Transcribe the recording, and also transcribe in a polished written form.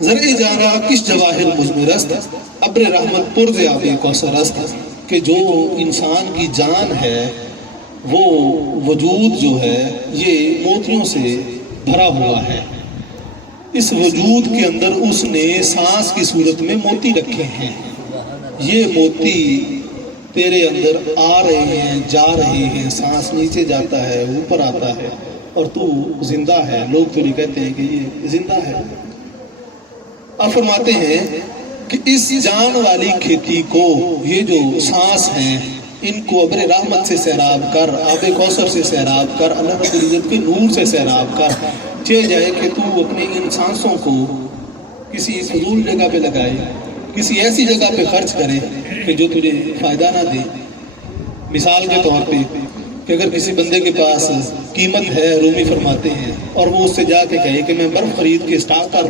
زرع جانا کس جواہر مزمرست ابر رحمت پرز آب کوثر است کہ جو انسان کی جان ہے وہ وجود جو ہے یہ موتیوں سے بھرا ہوا ہے. اس وجود کے اندر اس نے سانس کی صورت میں موتی رکھے ہیں. یہ موتی تیرے اندر آ رہے ہیں جا رہے ہیں، سانس نیچے جاتا ہے اوپر آتا ہے اور تو زندہ ہے. لوگ تو یہ کہتے ہیں کہ یہ زندہ ہے. اب فرماتے ہیں کہ اس جان والی کھیتی کو یہ جو سانس ہیں ان کو ابر رحمت سے سیراب کر، آب کوثر سے سیراب کر، اللہ رب العزت کے نور سے سیراب کر. چل جائے کہ تو اپنے ان سانسوں کو کسی فضول جگہ پہ لگائے، کسی ایسی جگہ پہ خرچ کرے کہ جو تجھے فائدہ نہ دے. مثال کے طور پہ کہ اگر کسی بندے کے پاس قیمت ہے، رومی فرماتے ہیں، اور وہ اس سے جا کے کہے کہ میں برف خرید کے اسٹاک کر